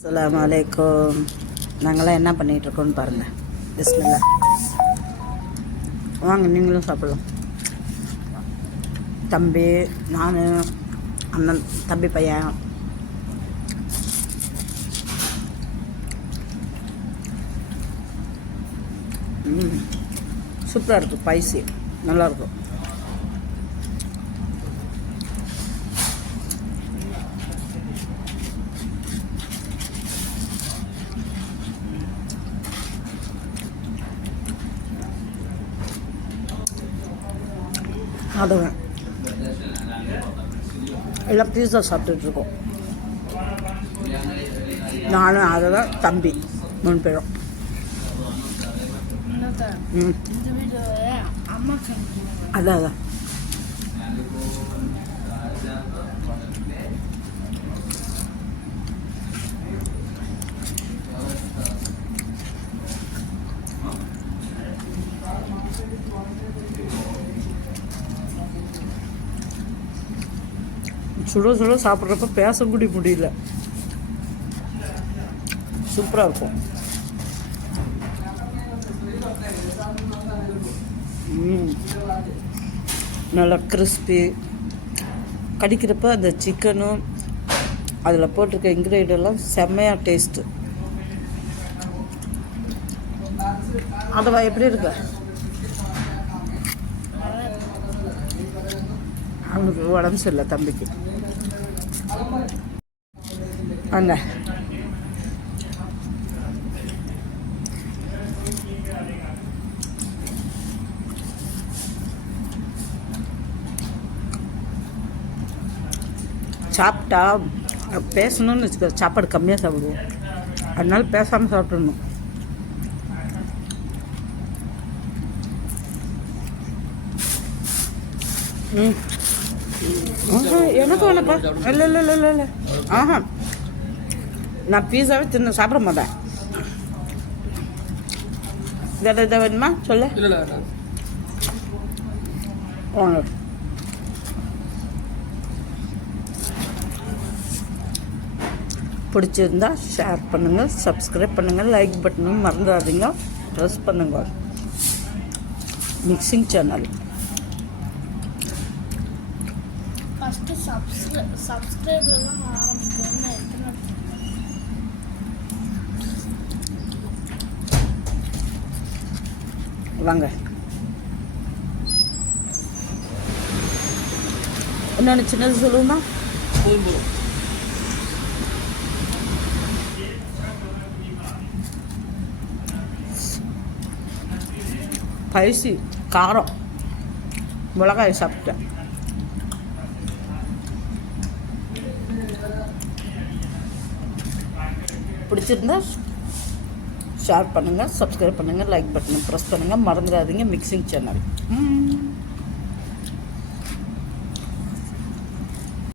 அஸ்ஸலாமு அலைக்கும். நாங்களாம் என்ன பண்ணிகிட்ருக்கோன்னு பாருங்கள். பிஸ்மில்லா. வாங்க நீங்களும் சாப்பிடலாம். தம்பி, நான், அண்ணன், தம்பி பையன். சூப்பராக இருக்கும். ஸ்பைசி நல்லாயிருக்கும். அதை எல்லாம் பீஸா சாப்பிட்டுட்ருக்கோம். நானும் அதை தான் தம்பி 3 பேரும். அதான் அதான் சுட சுட சாப்பிட்றப்ப பேசக்கூட முடியல. சூப்பராக இருக்கும். நல்லா கிறிஸ்பி. கடிக்கிறப்ப அந்த சிக்கனும் அதில் போட்டிருக்க இன்க்ரீடியெல்லாம் செம்மையாக டேஸ்ட்டு. அதுவா எப்படி இருக்கு? அவனுக்கு உடம்பு சரியில்லை தம்பிக்கு. வாங்க. சாப்பிட்டா பேசணும்னு வச்சுக்கோ, சாப்பாடு கம்மியாக சாப்பிடுவோம். அதனால பேசாமல் சாப்பிட்றணும். எனக்கு வேணப்பா. இல்லை இல்லை இல்லை இல்லை இல்லை ஆஹா, நான் பீஸாவே சாப்பிட மாட்டேன். வேறு எதாவது வேணுமா சொல்லு. வாங்க. பிடிச்சிருந்தா ஷேர் பண்ணுங்கள், சப்ஸ்கிரைப் பண்ணுங்கள், லைக் பட்டனும் மறந்துடாதீங்க, ப்ரெஸ் பண்ணுங்க. மிக்சிங் சேனல் வாங்க. இன்னொன்று சின்னது சொல்லுமா? ஸ்பைசி காரம் மிளகாய் சாப்பிட்டேன். பிடிச்சிருந்தா ஷேர் பண்ணுங்கள், சப்ஸ்கிரைப் பண்ணுங்கள், லைக் பட்டனை ப்ரெஸ் பண்ணுங்கள், மறந்துடாதீங்க. Mixing channel.